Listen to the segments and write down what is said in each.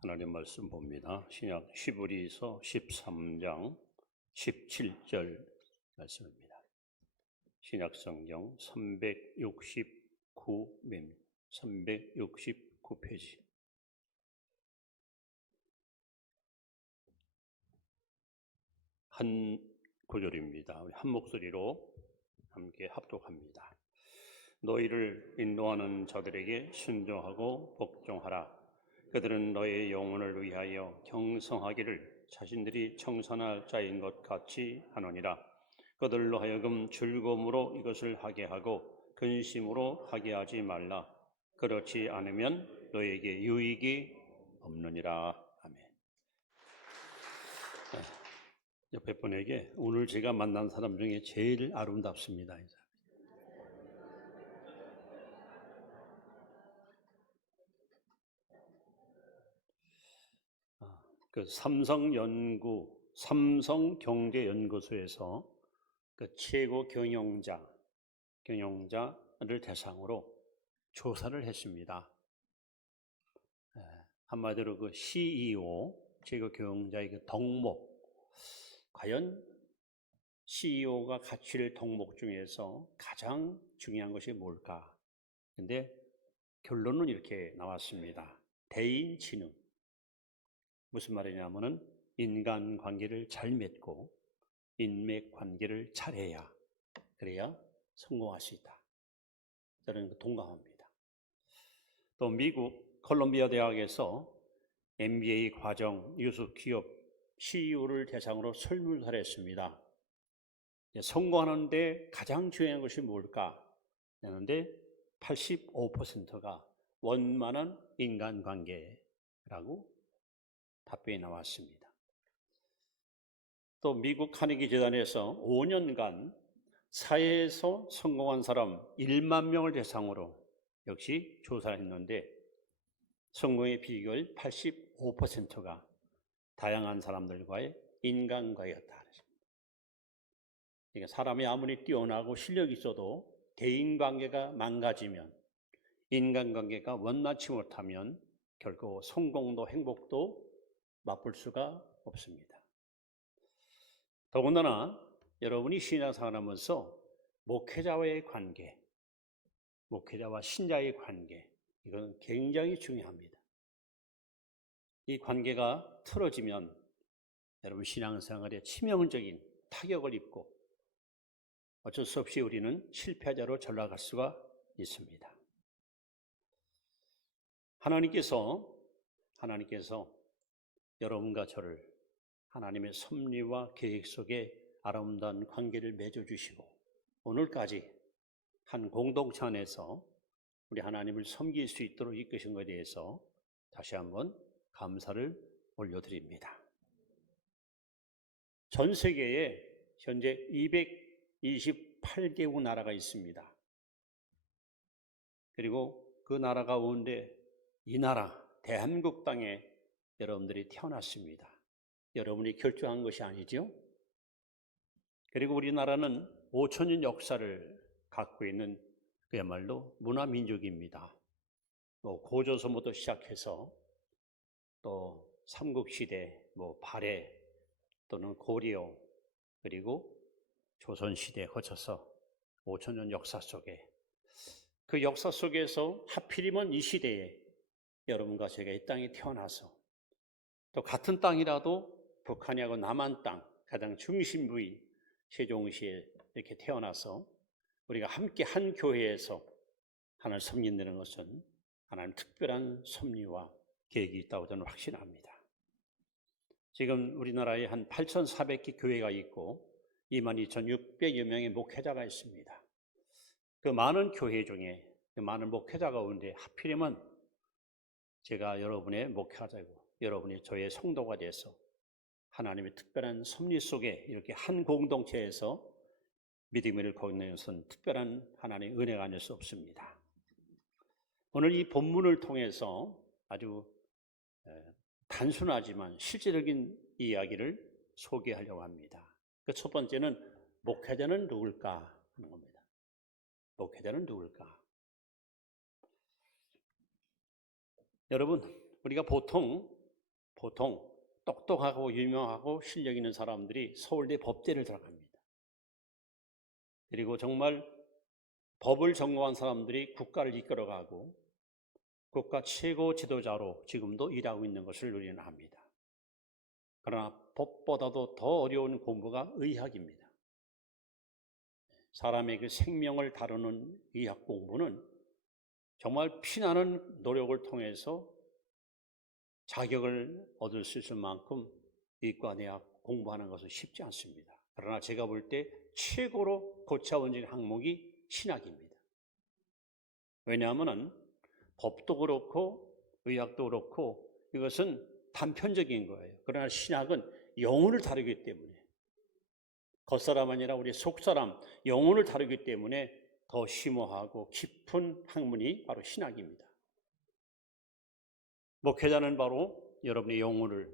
하나님 말씀 봅니다. 신약 시브리서 13장 17절 말씀입니다. 신약 성경 369면 369페이지. 한 구절입니다. 한 목소리로 함께 합독합니다. 너희를 인도하는 자들에게 순종하고 복종하라. 그들은 너의 영혼을 위하여 경성하기를 자신들이 청산할 자인 것 같이 하노니라. 그들로 하여금 즐거움으로 이것을 하게 하고 근심으로 하게 하지 말라. 그렇지 않으면 너에게 유익이 없느니라. 아멘. 네, 옆에 분에게 오늘 제가 만난 사람 중에 제일 아름답습니다. 이 사람. 그 삼성 연구, 삼성 경제 연구소에서 그 최고 경영자, 경영자를 대상으로 조사를 했습니다. 예, 한마디로 그 CEO, 최고 경영자의 그 덕목, 과연 CEO가 가칠 덕목 중에서 가장 중요한 것이 뭘까? 근데 결론은 이렇게 나왔습니다. 대인 지능. 무슨 말이냐면은 인간 관계를 잘 맺고 인맥 관계를 잘해야 그래야 성공할 수 있다. 저는 동감합니다. 또 미국 콜롬비아 대학에서 MBA 과정 유수 기업 CEO를 대상으로 설문을 했습니다. 성공하는데 가장 중요한 것이 뭘까? 하는데 85%가 원만한 인간관계라고 답변이 나왔습니다. 또 미국 카네기 재단에서 5년간 사회에서 성공한 사람 1만 명을 대상으로 역시 조사를 했는데 성공의 비결 85%가 다양한 사람들과의 인간관계였다. 그러니까 사람이 아무리 뛰어나고 실력이 있어도 대인관계가 망가지면 인간관계가 원만치 못하면 결국 성공도 행복도 맛볼 수가 없습니다. 더군다나 여러분이 신앙생활 하면서 목회자와의 관계, 목회자와 신자의 관계, 이건 굉장히 중요합니다. 이 관계가 틀어지면 여러분 신앙생활에 치명적인 타격을 입고 어쩔 수 없이 우리는 실패자로 전락할 수가 있습니다. 하나님께서 하나님께서 여러분과 저를 하나님의 섭리와 계획 속에 아름다운 관계를 맺어 주시고 오늘까지 한 공동체 안에서 우리 하나님을 섬길 수 있도록 이끄신 것에 대해서 다시 한번 감사를 올려드립니다. 전 세계에 현재 228개국 나라가 있습니다. 그리고 그 나라 가운데 이 나라 대한민국 땅에 여러분들이 태어났습니다. 여러분이 결정한 것이 아니죠? 그리고 우리나라는 5천년 역사를 갖고 있는 그야말로 문화민족입니다. 뭐 고조선부터 시작해서 또 삼국시대, 뭐 발해 또는 고려 그리고 조선시대에 거쳐서 5천년 역사 속에 그 역사 속에서 하필이면 이 시대에 여러분과 제가 이 땅에 태어나서 또 같은 땅이라도 북한이하고 남한 땅 가장 중심 부위 세종시에 이렇게 태어나서 우리가 함께 한 교회에서 하나님을 섬긴다는 것은 하나님 특별한 섭리와 계획이 있다고 저는 확신합니다. 지금 우리나라에 한 8,400개 교회가 있고 22,600여 명의 목회자가 있습니다. 그 많은 교회 중에 그 많은 목회자 가운데 하필이면 제가 여러분의 목회자고 여러분이 저의 성도가 돼서 하나님의 특별한 섭리 속에 이렇게 한 공동체에서 믿음을 거는 것은 특별한 하나님의 은혜가 아닐 수 없습니다. 오늘 이 본문을 통해서 아주 단순하지만 실제적인 이야기를 소개하려고 합니다. 그 첫 번째는 목회자는 누굴까 하는 겁니다. 목회자는 누굴까? 여러분, 우리가 보통 보통 똑똑하고 유명하고 실력 있는 사람들이 서울대 법대를 들어갑니다. 그리고 정말 법을 전공한 사람들이 국가를 이끌어가고 국가 최고 지도자로 지금도 일하고 있는 것을 우리는 압니다. 그러나 법보다도 더 어려운 공부가 의학입니다. 사람의 그 생명을 다루는 의학 공부는 정말 피나는 노력을 통해서 자격을 얻을 수 있을 만큼 이과대학 공부하는 것은 쉽지 않습니다. 그러나 제가 볼 때 최고로 고차원적인 항목이 신학입니다. 왜냐하면 법도 그렇고 의학도 그렇고 이것은 단편적인 거예요. 그러나 신학은 영혼을 다루기 때문에 겉사람 아니라 우리 속사람 영혼을 다루기 때문에 더 심오하고 깊은 학문이 바로 신학입니다. 목회자는 바로 여러분의 영혼을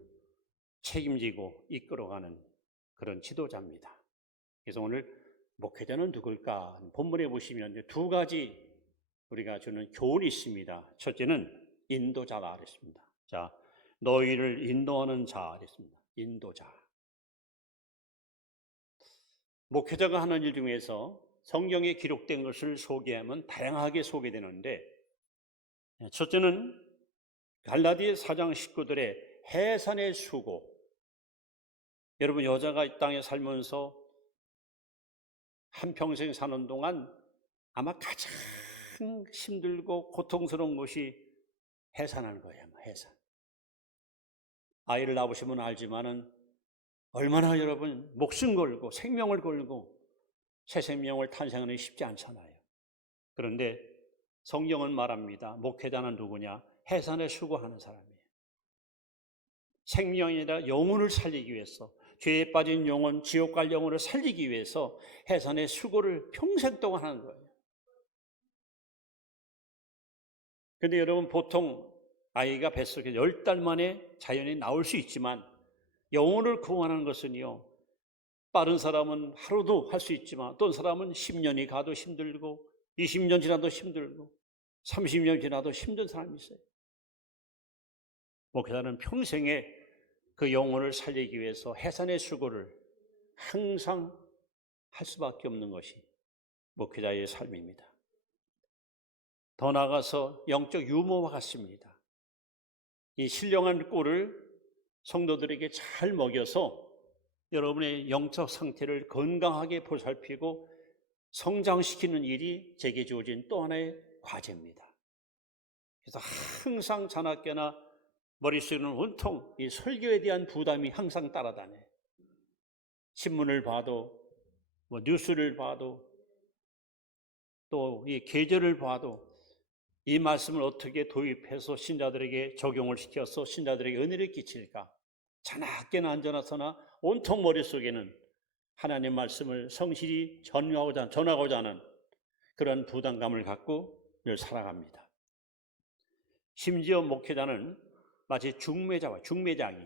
책임지고 이끌어가는 그런 지도자입니다. 그래서 오늘 목회자는 누굴까? 본문에 보시면 두 가지 우리가 주는 교훈이 있습니다. 첫째는 인도자가 그랬습니다. 자, 너희를 인도하는 자 그랬습니다. 인도자. 목회자가 하는 일 중에서 성경에 기록된 것을 소개하면 다양하게 소개되는데 첫째는 갈라디아 사장 식구들의 해산의 수고. 여러분 여자가 이 땅에 살면서 한평생 사는 동안 아마 가장 힘들고 고통스러운 것이 해산하는 거예요. 해산. 아이를 낳으시면 알지만은 얼마나 여러분 목숨 걸고 생명을 걸고 새 생명을 탄생하는 게 쉽지 않잖아요. 그런데 성경은 말합니다. 목회자는 누구냐? 해산에 수고하는 사람이에요. 생명이라 영혼을 살리기 위해서 죄에 빠진 영혼, 지옥 갈 영혼을 살리기 위해서 해산의 수고를 평생 동안 하는 거예요. 근데 여러분 보통 아이가 뱃속에 열달 만에 자연히 나올 수 있지만 영혼을 구원하는 것은요. 빠른 사람은 하루도 할 수 있지만 어떤 사람은 10년이 가도 힘들고 20년 지나도 힘들고 30년 지나도 힘든 사람이 있어요. 목회자는 평생에 그 영혼을 살리기 위해서 해산의 수고를 항상 할 수밖에 없는 것이 목회자의 삶입니다. 더 나아가서 영적 유머와 같습니다. 이 신령한 꿀을 성도들에게 잘 먹여서 여러분의 영적 상태를 건강하게 보살피고 성장시키는 일이 제게 주어진 또 하나의 과제입니다. 그래서 항상 자나깨나 머릿속에는 온통 이 설교에 대한 부담이 항상 따라다녀. 신문을 봐도, 뭐 뉴스를 봐도, 또 이 계절을 봐도 이 말씀을 어떻게 도입해서 신자들에게 적용을 시켜서 신자들에게 은혜를 끼칠까? 자나깨나 앉아나서나 온통 머릿속에는 하나님 말씀을 성실히 전하고자, 전하고자 하는 그런 부담감을 갖고 늘 살아갑니다. 심지어 목회자는 마치 중매자와 중매장이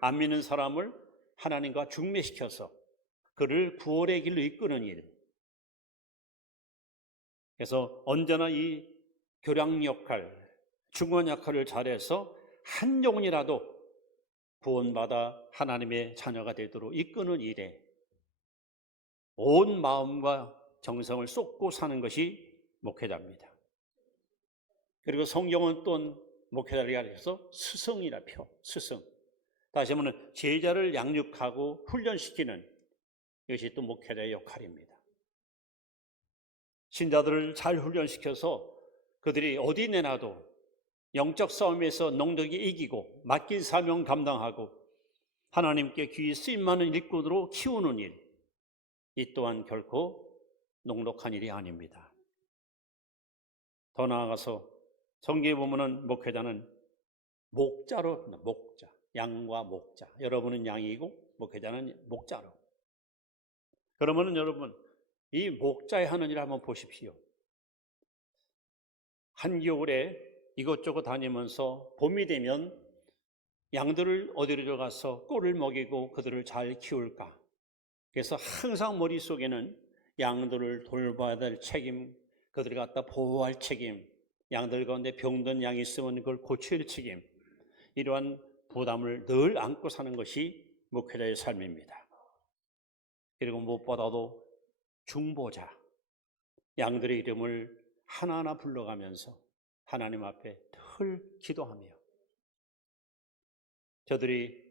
안 믿는 사람을 하나님과 중매시켜서 그를 구원의 길로 이끄는 일. 그래서 언제나 이 교량 역할, 중원 역할을 잘해서 한 영혼이라도 구원받아 하나님의 자녀가 되도록 이끄는 일에 온 마음과 정성을 쏟고 사는 것이 목회자입니다. 그리고 성경은 또 목회자를 가리켜서 스승이라 표, 스승. 다시 말하면 제자를 양육하고 훈련시키는 이것이 또 목회자의 역할입니다. 신자들을 잘 훈련시켜서 그들이 어디 내놔도 영적 싸움에서 농덕이 이기고 맡긴 사명 감당하고 하나님께 귀히 쓰임 많은 일꾼으로 키우는 일, 이 또한 결코 농록한 일이 아닙니다. 더 나아가서 성경에 보면은 목회자는 목자로 목자, 양과 목자. 여러분은 양이고 목회자는 목자로. 그러면은 여러분 이 목자의 하는 일을 한번 보십시오. 한겨울에 이것저것 다니면서 봄이 되면 양들을 어디로 들어가서 꿀을 먹이고 그들을 잘 키울까? 그래서 항상 머릿속에는 양들을 돌봐야 될 책임, 그들을 갖다 보호할 책임, 양들 가운데 병든 양이 있으면 그걸 고칠 책임, 이러한 부담을 늘 안고 사는 것이 목회자의 삶입니다. 그리고 무엇보다도 중보자, 양들의 이름을 하나하나 불러가면서 하나님 앞에 늘 기도하며 저들이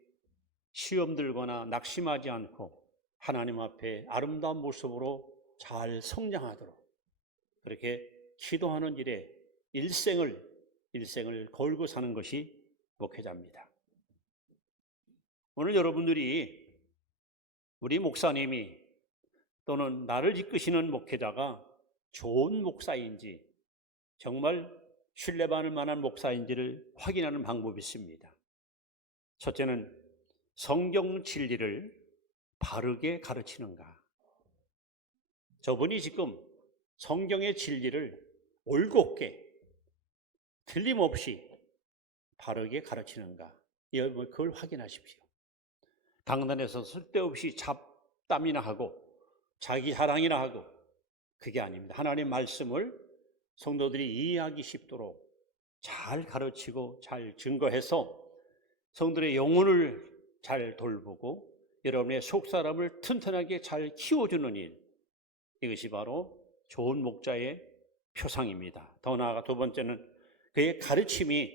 시험 들거나 낙심하지 않고 하나님 앞에 아름다운 모습으로 잘 성장하도록 그렇게 기도하는 일에 일생을 일생을 걸고 사는 것이 목회자입니다. 오늘 여러분들이 우리 목사님이 또는 나를 이끄시는 목회자가 좋은 목사인지 정말 신뢰받을 만한 목사인지를 확인하는 방법이 있습니다. 첫째는 성경 진리를 바르게 가르치는가. 저분이 지금 성경의 진리를 올곧게 틀림없이 바르게 가르치는가. 그걸 확인하십시오. 강단에서 쓸데없이 잡담이나 하고 자기 자랑이나 하고 그게 아닙니다. 하나님 말씀을 성도들이 이해하기 쉽도록 잘 가르치고 잘 증거해서 성도들의 영혼을 잘 돌보고 여러분의 속사람을 튼튼하게 잘 키워주는 일. 이것이 바로 좋은 목자의 표상입니다. 더 나아가 두 번째는 그의 가르침이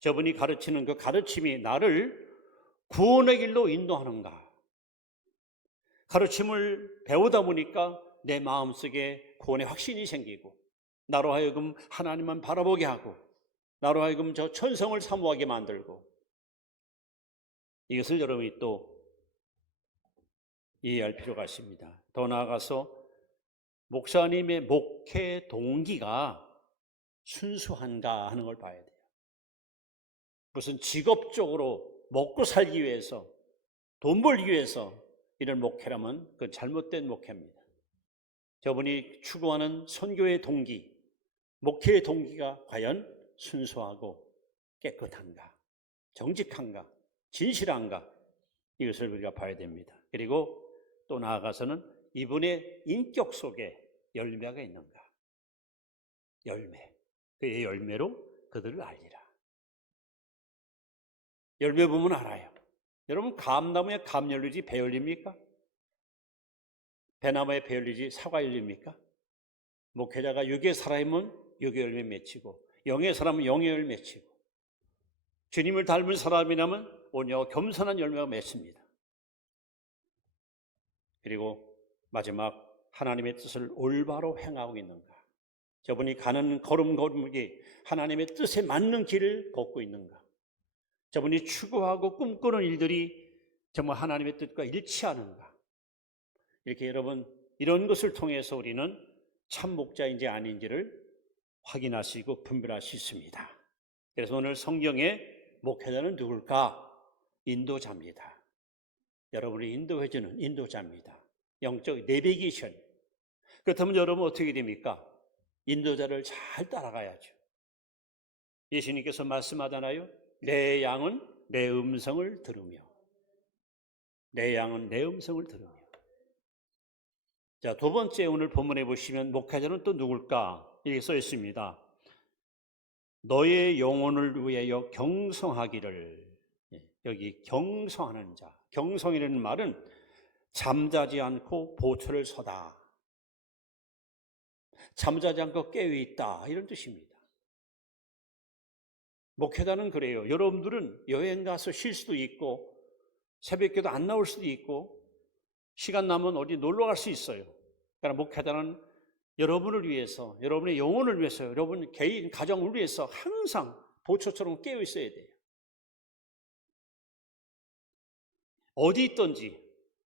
저분이 가르치는 그 가르침이 나를 구원의 길로 인도하는가? 가르침을 배우다 보니까 내 마음속에 구원의 확신이 생기고 나로 하여금 하나님만 바라보게 하고 나로 하여금 저 천성을 사모하게 만들고 이것을 여러분이 또 이해할 필요가 있습니다. 더 나아가서 목사님의 목회 동기가 순수한가 하는 걸 봐야 돼요. 무슨 직업적으로 먹고 살기 위해서 돈 벌기 위해서 이런 목회라면 그 잘못된 목회입니다. 저분이 추구하는 선교의 동기, 목회의 동기가 과연 순수하고 깨끗한가, 정직한가, 진실한가 이것을 우리가 봐야 됩니다. 그리고 또 나아가서는 이분의 인격 속에 열매가 있는가? 열매. 그의 열매로 그들을 알리라. 열매 보면 알아요. 여러분 감나무에 감 열리지 배 열립니까? 배나무에 배 열리지 사과 열립니까? 목회자가 육의 사람은 육의 열매 맺히고 영의 사람은 영의 열매 맺히고 주님을 닮은 사람이라면 온유하고 겸손한 열매가 맺습니다. 그리고 마지막 하나님의 뜻을 올바로 행하고 있는가? 저분이 가는 걸음걸음이 하나님의 뜻에 맞는 길을 걷고 있는가? 저분이 추구하고 꿈꾸는 일들이 정말 하나님의 뜻과 일치하는가? 이렇게 여러분 이런 것을 통해서 우리는 참 목자인지 아닌지를 확인하시고 분별할 수 있습니다. 그래서 오늘 성경의 목회자는 누굴까? 인도자입니다. 여러분이 인도해주는 인도자입니다. 영적 내비게이션. 그렇다면 여러분 어떻게 됩니까? 인도자를 잘 따라가야죠. 예수님께서 말씀하잖아요. 내 양은 내 음성을 들으며 내 양은 내 음성을 들으며 자, 두 번째 오늘 본문에 보시면 목회자는 또 누굴까? 이렇게 써 있습니다. 너의 영혼을 위하여 경성하기를 예, 여기 경성하는 자. 경성이라는 말은 잠자지 않고 보초를 서다. 잠자지 않고 깨어 있다. 이런 뜻입니다. 목회자는 그래요. 여러분들은 여행 가서 쉴 수도 있고 새벽에도 안 나올 수도 있고 시간 나면 어디 놀러 갈 수 있어요. 그러나 목회자는 여러분을 위해서, 여러분의 영혼을 위해서, 여러분 개인 가정을 위해서 항상 보초처럼 깨어 있어야 돼요. 어디 있든지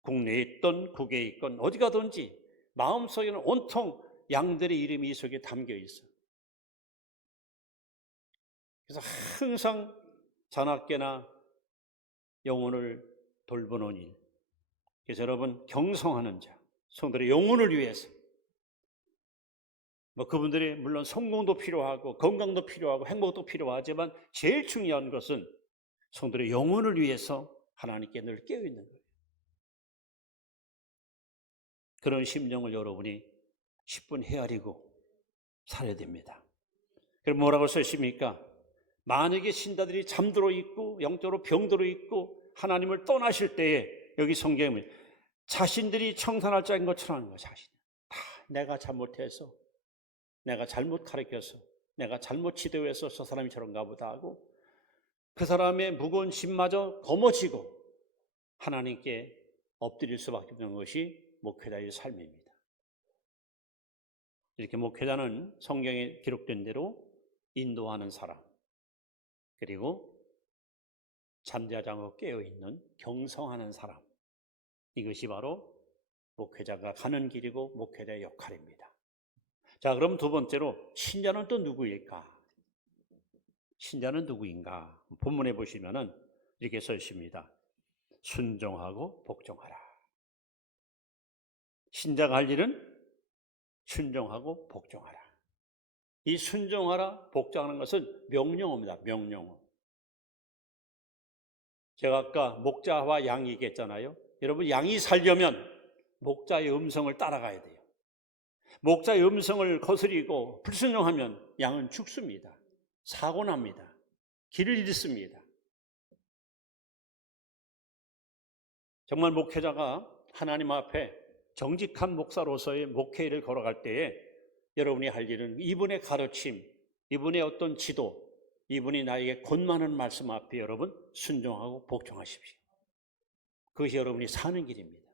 국내에 있던 국외에 있건 어디 가든지 마음속에는 온통 양들의 이름이 이 속에 담겨 있어. 그래서 항상 자나깨나 영혼을 돌보는 일. 그래서 여러분 경성하는 자, 성들의 영혼을 위해서 뭐 그분들이 물론 성공도 필요하고 건강도 필요하고 행복도 필요하지만 제일 중요한 것은 성들의 영혼을 위해서 하나님께 늘 깨어 있는 거예요. 그런 심정을 여러분이 10분 헤아리고 살아야 됩니다. 그럼 뭐라고 써 있습니까? 만약에 신자들이 잠들어 있고 영적으로 병들어 있고 하나님을 떠나실 때에 여기 성경에 자신들이 청산할 자인 것처럼 하는 거 자신. 다 내가 잘못해서 내가 잘못 가르쳐서 내가 잘못 지도해서 저 사람이 저런가 보다 하고 그 사람의 무거운 짐마저 거머쥐고 하나님께 엎드릴 수밖에 없는 것이 목회자의 삶입니다. 이렇게 목회자는 성경에 기록된 대로 인도하는 사람, 그리고 잠자지 않고 깨어있는 경성하는 사람. 이것이 바로 목회자가 가는 길이고 목회자의 역할입니다. 자, 그럼 두 번째로 신자는 또 누구일까? 신자는 누구인가? 본문에 보시면은 이렇게 써 있습니다. 순종하고 복종하라. 신자가 할 일은 순종하고 복종하라. 이 순종하라, 복종하는 것은 명령어입니다. 명령어. 제가 아까 목자와 양이 얘기했잖아요. 여러분, 양이 살려면 목자의 음성을 따라가야 돼요. 목자의 음성을 거스리고 불순종하면 양은 죽습니다. 사고 납니다. 길을 잃습니다. 정말 목회자가 하나님 앞에 정직한 목사로서의 목회를 걸어갈 때에 여러분이 할 일은 이분의 가르침, 이분의 어떤 지도, 이분이 나에게 권만한 말씀 앞에 여러분 순종하고 복종하십시오. 그것이 여러분이 사는 길입니다.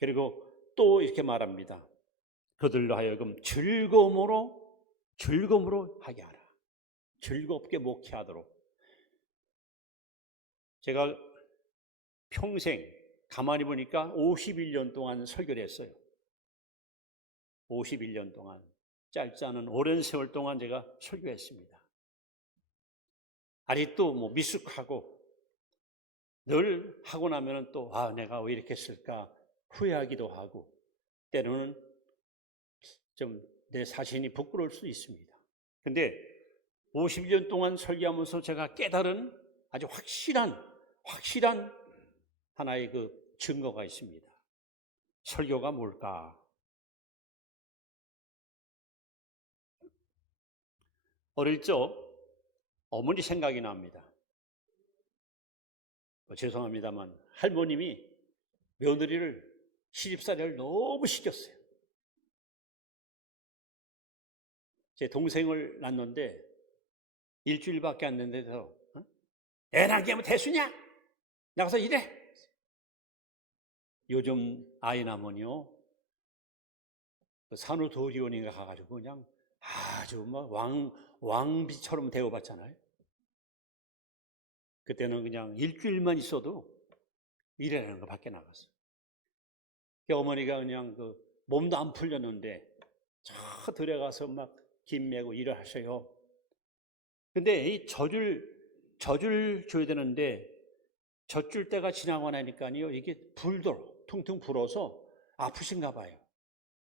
그리고 또 이렇게 말합니다. 그들로 하여금 즐거움으로 즐거움으로 하게 하라. 즐겁게 목회하도록. 제가 평생 가만히 보니까 51년 동안 설교를 했어요. 51년 동안 짧지 않은 오랜 세월 동안 제가 설교했습니다. 아직도 뭐 미숙하고 늘 하고 나면은 또 아 내가 왜 이렇게 했을까 후회하기도 하고 때로는 좀 내 자신이 부끄러울 수 있습니다. 근데 50년 동안 설교하면서 제가 깨달은 아주 확실한 확실한 하나의 그 증거가 있습니다. 설교가 뭘까? 어릴 적 어머니 생각이 납니다. 뭐 죄송합니다만 할머님이 며느리를 시집살이를 너무 시켰어요. 제 동생을 낳는데 일주일밖에 안 됐는데도 어? 애 낳게 하면 대수냐? 나가서 일해. 요즘 아이 낳으면요 그 산후조리원인가 가가지고 그냥 아주 막 왕, 왕비처럼 대우받잖아요. 그때는 그냥 일주일만 있어도 일하는 거 밖에 나갔어. 그 어머니가 그냥 그 몸도 안 풀렸는데 저 들어가서 막김 메고 일을 하셔요. 근데 이 젖을 젖을 줘야 되는데 젖줄 때가 지나고 나니까요 이게 불도록 퉁퉁 불어서 아프신가 봐요.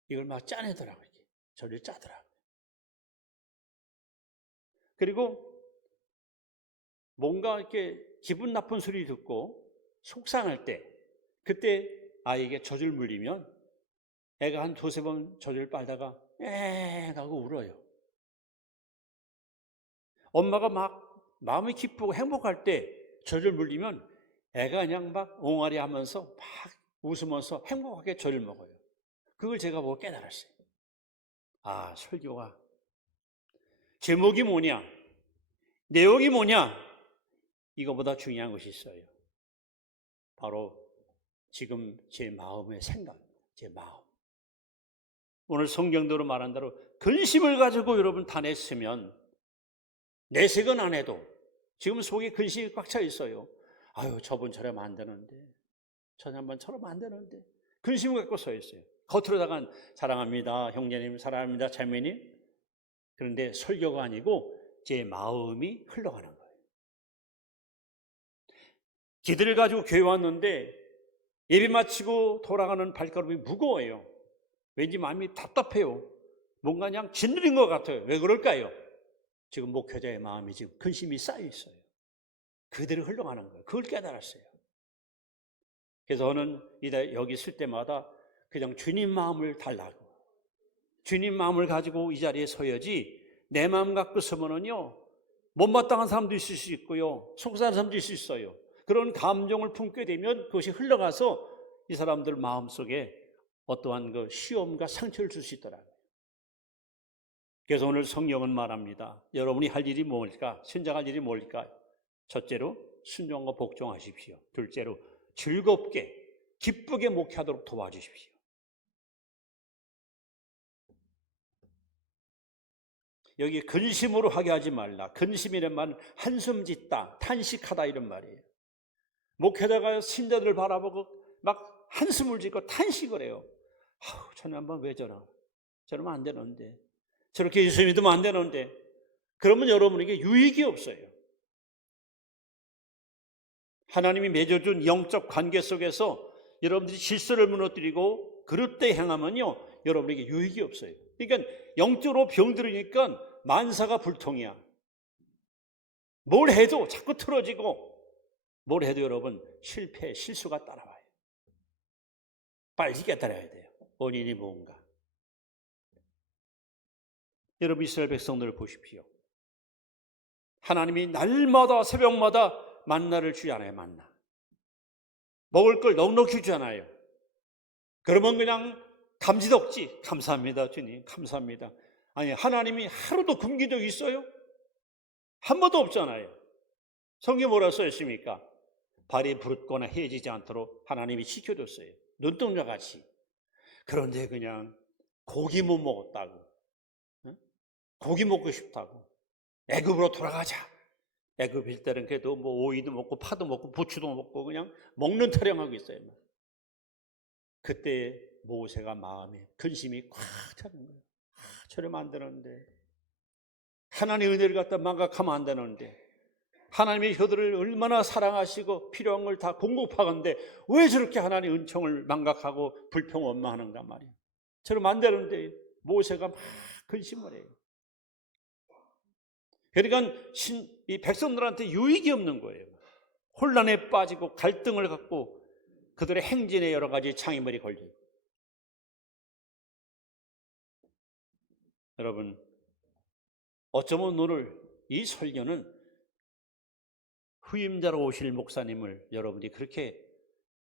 이걸 막 짜내더라고요. 젖을 짜더라고요. 그리고 뭔가 이렇게 기분 나쁜 소리 듣고 속상할 때 그때 아이에게 젖을 물리면 애가 한 두세 번 젖을 빨다가 에 하고 울어요. 엄마가 막 마음이 기쁘고 행복할 때 젖을 물리면 애가 그냥 막 옹알이 하면서 막 웃으면서 행복하게 젖을 먹어요. 그걸 제가 보고 깨달았어요. 아, 설교가 제목이 뭐냐? 내용이 뭐냐? 이거보다 중요한 것이 있어요. 바로 지금 제 마음의 생각, 제 마음. 오늘 성경대로 말한 대로 근심을 가지고 여러분 다냈으면 내색은 안 해도 지금 속에 근심이 꽉 차 있어요. 아유, 저번처럼 안 되는데. 저번처럼 안 되는데. 근심을 갖고 서 있어요. 겉으로 다간 사랑합니다. 형제님, 사랑합니다. 자매님. 그런데 설교가 아니고 제 마음이 흘러가는 거예요. 기들을 가지고 교회 왔는데 예배 마치고 돌아가는 발걸음이 무거워요. 왠지 마음이 답답해요. 뭔가 그냥 짓누린 것 같아요. 왜 그럴까요? 지금 목회자의 마음이 지금 근심이 쌓여 있어요. 그대로 흘러가는 거예요. 그걸 깨달았어요. 그래서 저는 여기 있을 때마다 그냥 주님 마음을 달라고 주님 마음을 가지고 이 자리에 서야지 내 마음 갖고 서면은요, 못마땅한 사람도 있을 수 있고요, 속상한 사람도 있을 수 있어요. 그런 감정을 품게 되면 그것이 흘러가서 이 사람들 마음 속에 어떠한 그 시험과 상처를 줄 수 있더라고요. 그래서 오늘 성경은 말합니다. 여러분이 할 일이 뭘까? 신장할 일이 뭘까? 첫째로 순종과 복종하십시오. 둘째로 즐겁게 기쁘게 목회하도록 도와주십시오. 여기 근심으로 하게 하지 말라. 근심이란 말은 한숨 짓다, 탄식하다 이런 말이에요. 목회자가 신자들을 바라보고 막 한숨을 짓고 탄식을 해요. 아우, 저는 한번 왜 저러? 저러면 안 되는데. 저렇게 예수 믿으면 안 되는데. 그러면 여러분에게 유익이 없어요. 하나님이 맺어준 영적 관계 속에서 여러분들이 질서를 무너뜨리고 그릇되 행하면요, 여러분에게 유익이 없어요. 그러니까 영적으로 병들으니까 만사가 불통이야. 뭘 해도 자꾸 틀어지고, 뭘 해도 여러분 실패, 실수가 따라와요. 빨리 깨달아야 돼요. 원인이 뭔가. 여러분 이스라엘 백성들을 보십시오. 하나님이 날마다 새벽마다 만나를 주잖아요, 만나. 먹을 걸 넉넉히 주잖아요. 그러면 그냥 감지덕지. 감사합니다, 주님. 감사합니다. 아니, 하나님이 하루도 굶긴 적 있어요? 한 번도 없잖아요. 성경 뭐라 써 있습니까? 발이 부르거나 해지지 않도록 하나님이 지켜줬어요. 눈동자 같이. 그런데 그냥 고기 못 먹었다고. 응? 고기 먹고 싶다고. 애굽으로 돌아가자. 애굽일 때는 그래도 뭐 오이도 먹고 파도 먹고 부추도 먹고 그냥 먹는 타령하고 있어요. 그때 모세가 마음에 근심이 꽉 차는 거예요. 아, 저러면 안 되는데. 하나님의 은혜를 갖다 망각하면 안 되는데. 하나님의 효도를 얼마나 사랑하시고 필요한 걸 다 공급하건데 왜 저렇게 하나님의 은총을 망각하고 불평 원망하는가 말이에요. 저러면 안 되는데 모세가 막 근심을 해요. 그러니까 신, 이 백성들한테 유익이 없는 거예요. 혼란에 빠지고 갈등을 갖고 그들의 행진에 여러 가지 창의물이 걸리고. 여러분, 어쩌면 오늘 이 설교는 후임자로 오실 목사님을 여러분이 그렇게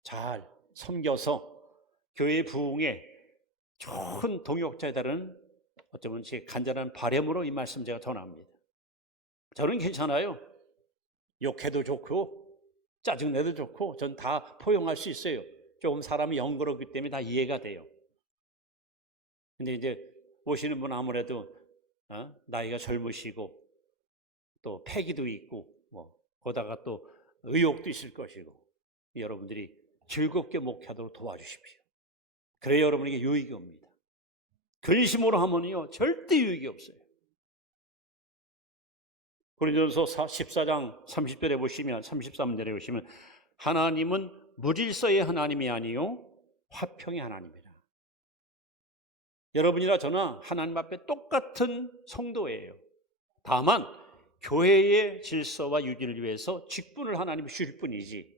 잘 섬겨서 교회 부흥에 좋은 동역자에 따른 어쩌면 제 간절한 바램으로 이 말씀 제가 전합니다. 저는 괜찮아요. 욕해도 좋고 짜증내도 좋고 전 다 포용할 수 있어요. 조금 사람이 영거롭기 때문에 다 이해가 돼요. 근데 이제 오시는 분 아무래도 어? 나이가 젊으시고 또 패기도 있고 뭐 거다가 또 의욕도 있을 것이고 여러분들이 즐겁게 목회하도록 도와주십시오. 그래야 여러분에게 유익이 옵니다. 근심으로 하면요 절대 유익이 없어요. 고린도서 14장 30절에 보시면 33절에 보시면 하나님은 무질서의 하나님이 아니요 화평의 하나님이라. 여러분이나 저나 하나님 앞에 똑같은 성도예요. 다만 교회의 질서와 유지를 위해서 직분을 하나님이 주실 뿐이지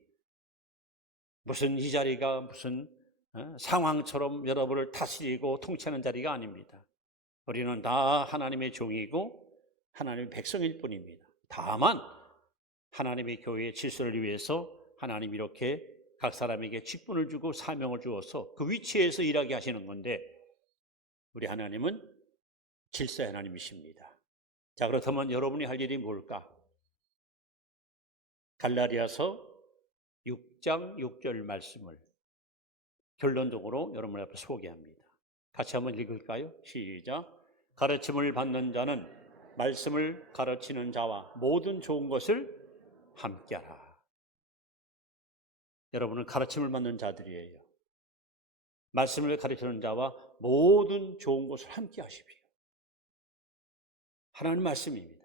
무슨 이 자리가 무슨 어, 상황처럼 여러분을 다스리고 통치하는 자리가 아닙니다. 우리는 다 하나님의 종이고 하나님의 백성일 뿐입니다. 다만 하나님의 교회의 질서를 위해서 하나님 이렇게 각 사람에게 직분을 주고 사명을 주어서 그 위치에서 일하게 하시는 건데 우리 하나님은 질서의 하나님이십니다. 자, 그렇다면 여러분이 할 일이 뭘까? 갈라디아서 6장 6절 말씀을 결론적으로 여러분 앞에 소개합니다. 같이 한번 읽을까요? 시작. 가르침을 받는 자는 말씀을 가르치는 자와 모든 좋은 것을 함께하라. 여러분은 가르침을 받는 자들이에요. 말씀을 가르치는 자와 모든 좋은 것을 함께 하십시오. 하나님 말씀입니다.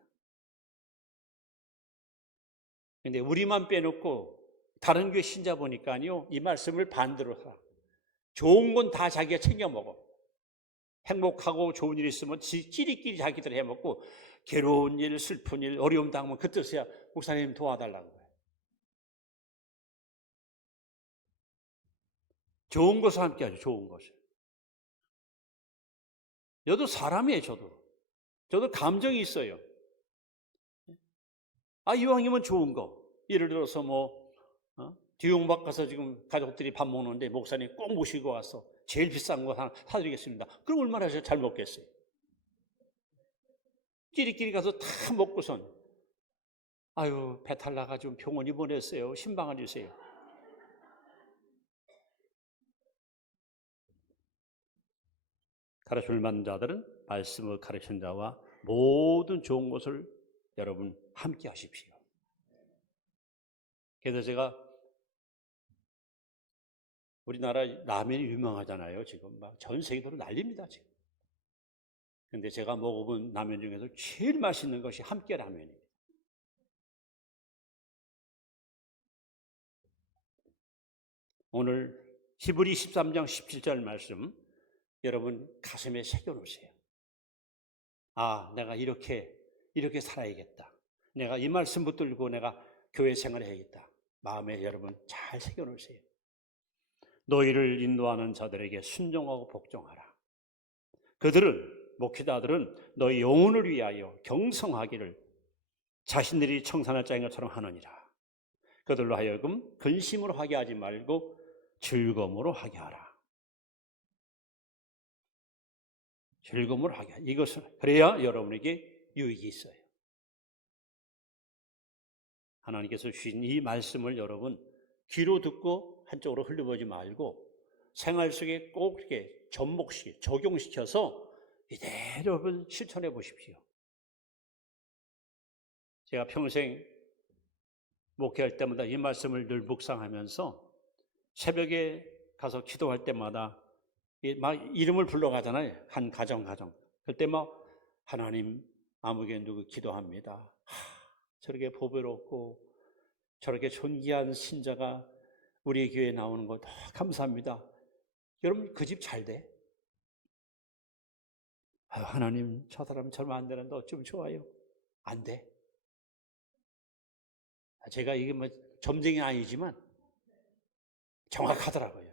근데 우리만 빼놓고 다른 교회 신자 보니까요, 이 말씀을 반대로 하라. 좋은 건 다 자기가 챙겨 먹어. 행복하고 좋은 일 있으면 찌리끼리 자기들 해먹고 괴로운 일, 슬픈 일, 어려움 당하면 그때서야 목사님 도와달라는 거예요. 좋은 것을 함께 하죠, 좋은 것을. 여도 사람이에요, 저도. 저도 감정이 있어요. 아, 이왕이면 좋은 거. 예를 들어서 뭐, 어? 뒤용박 가서 지금 가족들이 밥 먹는데 목사님 꼭 모시고 와서 제일 비싼 거 하나 사드리겠습니다. 그럼 얼마나 잘 먹겠어요? 끼리끼리 가서 다 먹고선 아유 배탈 나가지고 병원 입원했어요. 신방을 주세요. 가르침을 받는 자들은 말씀을 가르치는 자와 모든 좋은 것을 여러분 함께 하십시오. 그래서 제가 우리나라 라면이 유명하잖아요. 지금 막 전 세계적으로 난립니다. 지금. 근데 제가 먹어본 라면 중에서 제일 맛있는 것이 함께 라면입니다. 오늘 히브리 13장 17절 말씀 여러분 가슴에 새겨 놓으세요. 아, 내가 이렇게 이렇게 살아야겠다. 내가 이 말씀 붙들고 내가 교회 생활을 해야겠다. 마음에 여러분 잘 새겨 놓으세요. 너희를 인도하는 자들에게 순종하고 복종하라. 그들은 목회자들은 너희 영혼을 위하여 경성하기를 자신들이 청산할 자인 것처럼 하느니라. 그들로 하여금 근심으로 하게 하지 말고 즐거움으로 하게 하라. 즐거움으로 하게 하라. 이것을 그래야 여러분에게 유익이 있어요. 하나님께서 주신 이 말씀을 여러분 귀로 듣고 한쪽으로 흘려보지 말고 생활 속에 꼭 이렇게 접목시 적용시켜서 이대로 실천해 보십시오. 제가 평생 목회할 때마다 이 말씀을 늘 묵상하면서 새벽에 가서 기도할 때마다 막 이름을 불러가잖아요. 한 가정 가정. 그때 막 하나님 아무개 누구 기도합니다. 하, 저렇게 보배롭고 저렇게 존귀한 신자가 우리 교회에 나오는 거 감사합니다. 여러분 그 집 잘 돼? 아유, 하나님 저 사람 저러면 안 되는데 어쩜 좋아요? 안 돼. 제가 이게 뭐 점쟁이 아니지만 정확하더라고요.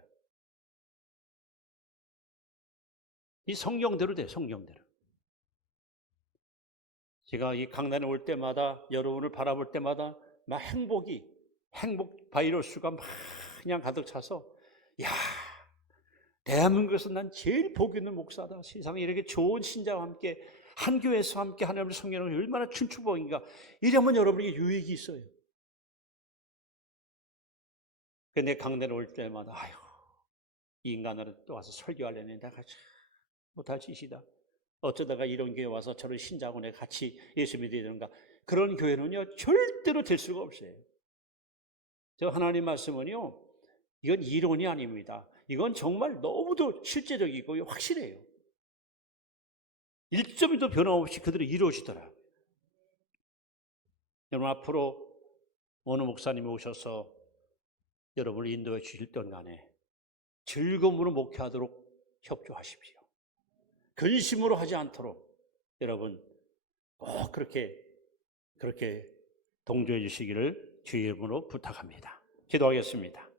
이 성경대로 돼, 성경대로. 제가 이 강단에 올 때마다 여러분을 바라볼 때마다 막 행복이 행복 바이러스가 막 그냥 가득 차서 야 대한민국에서 난 제일 복 있는 목사다. 세상에 이렇게 좋은 신자와 함께 한 교회에서 함께 하나님을 게 얼마나 춘추복인가. 이러면 여러분에게 유익이 있어요. 근데 강단에 올 때마다 이 인간으로 또 와서 설교하려니 내가 참 못할 짓이다. 어쩌다가 이런 교회 와서 저런 신자하고 내가 같이 예수 믿어야 되는가. 그런 교회는요 절대로 될 수가 없어요. 저 하나님 말씀은요 이건 이론이 아닙니다. 이건 정말 너무도 실제적이고 확실해요. 일점도 변함없이 그들이 이루어지더라. 여러분 앞으로 어느 목사님이 오셔서 여러분을 인도해 주실 던 간에 즐거움으로 목회하도록 협조하십시오. 근심으로 하지 않도록 여러분 꼭 그렇게 그렇게 동조해 주시기를 주의 이름으로 부탁합니다. 기도하겠습니다.